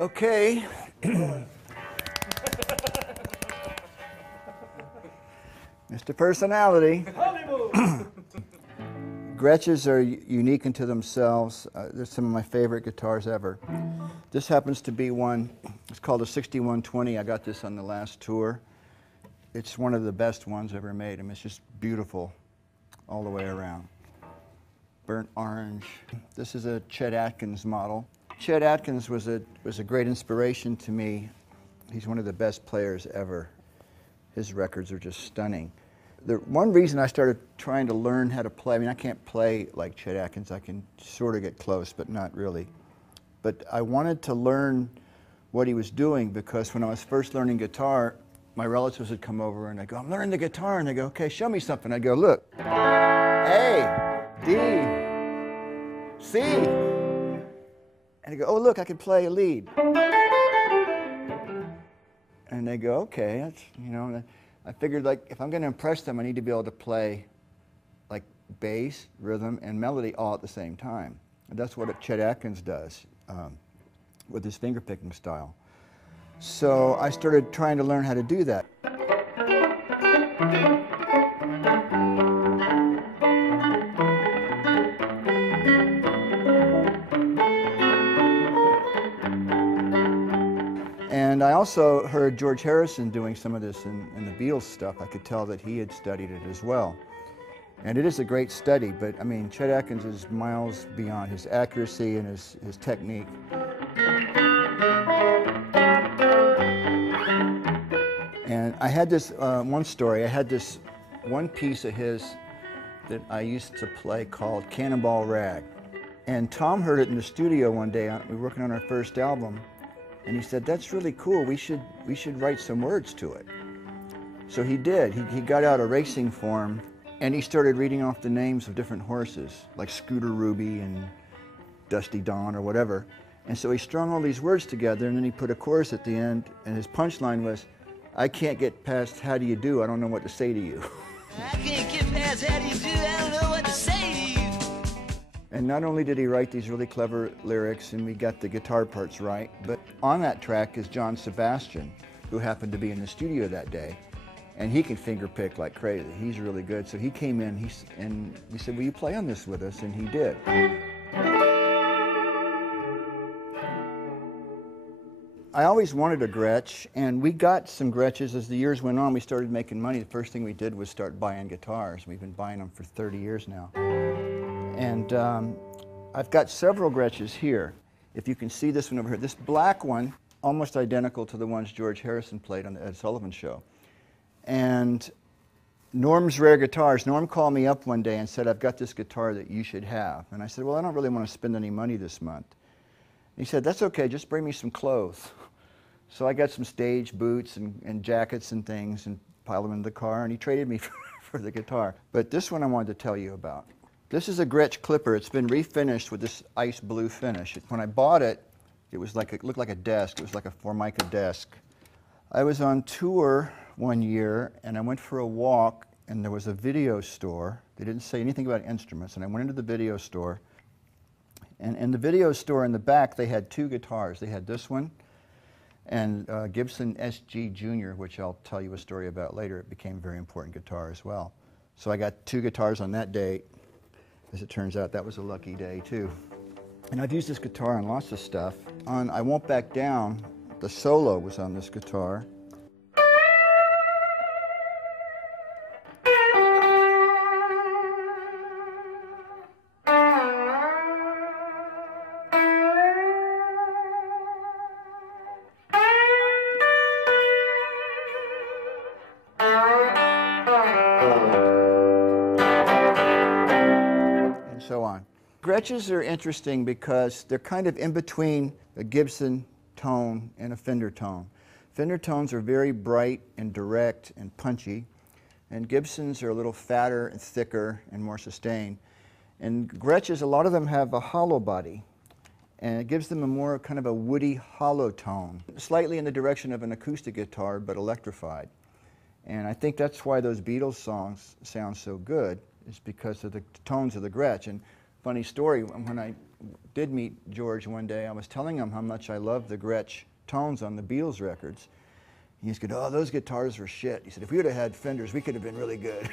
Okay. Mr. Personality. Gretches are unique unto themselves. They're some of my favorite guitars ever. This happens to be one. It's called a 6120. I got this on the last tour. It's one of the best ones ever made. I mean, it's just beautiful all the way around. Burnt orange. This is a Chet Atkins model. Chet Atkins was a great inspiration to me. He's one of the best players ever. His records are just stunning. The one reason I started trying to learn how to play, I mean, I can't play like Chet Atkins. I can sort of get close, but not really. But I wanted to learn what he was doing because when I was first learning guitar, my relatives would come over and they'd go, I'm learning the guitar. And they go, okay, show me something. I'd go, look, A, D, C. And they go, oh, look, I can play a lead. And they go, okay, that's, you know, I figured, like, if I'm going to impress them, I need to be able to play, like, bass, rhythm, and melody all at the same time. And that's what Chet Atkins does with his finger-picking style. So I started trying to learn how to do that. And I also heard George Harrison doing some of this in the Beatles stuff. I could tell that he had studied it as well. And it is a great study, but I mean, Chet Atkins is miles beyond his accuracy and his technique. And I had this one story. I had this one piece of his that I used to play called Cannonball Rag. And Tom heard it in the studio one day. We were working on our first album. And he said, that's really cool. We should write some words to it. So he did. He got out a racing form and he started reading off the names of different horses, like Scooter Ruby and Dusty Dawn or whatever. And so he strung all these words together and then he put a chorus at the end and his punchline was, I can't get past how do you do, I don't know what to say to you. I can't get past how do you do, I don't know what to say to you. And not only did he write these really clever lyrics and we got the guitar parts right, but on that track is John Sebastian, who happened to be in the studio that day. And he can finger pick like crazy. He's really good. So he came in and we said, will you play on this with us? And he did. I always wanted a Gretsch, and we got some Gretches. As the years went on, we started making money. The first thing we did was start buying guitars. We've been buying them for 30 years now. And I've got several Gretches here. If you can see this one over here, this black one, almost identical to the ones George Harrison played on the Ed Sullivan Show. And Norm's Rare Guitars, Norm called me up one day and said, I've got this guitar that you should have. And I said, well, I don't really want to spend any money this month. He said, that's okay, just bring me some clothes. So I got some stage boots and jackets and things and piled them in the car, and he traded me for the guitar. But this one I wanted to tell you about. This is a Gretsch Clipper. It's been refinished with this ice blue finish. When I bought it, it looked like a desk. It was like a Formica desk. I was on tour one year, and I went for a walk, and there was a video store. They didn't say anything about instruments, and I went into the video store. And in the video store in the back, they had two guitars. They had this one and Gibson SG Junior, which I'll tell you a story about later. It became a very important guitar as well. So I got two guitars on that day. As it turns out, that was a lucky day too. And I've used this guitar on lots of stuff. On I Won't Back Down, the solo was on this guitar. So on. Gretches are interesting because they're kind of in between a Gibson tone and a Fender tone. Fender tones are very bright and direct and punchy, and Gibsons are a little fatter and thicker and more sustained. And Gretches, a lot of them have a hollow body, and it gives them a more kind of a woody, hollow tone, slightly in the direction of an acoustic guitar, but electrified. And I think that's why those Beatles songs sound so good, is because of the tones of the Gretsch. And funny story, when I did meet George one day, I was telling him how much I loved the Gretsch tones on the Beatles records. He said, "Oh, those guitars were shit." He said, "If we would have had Fenders, we could have been really good."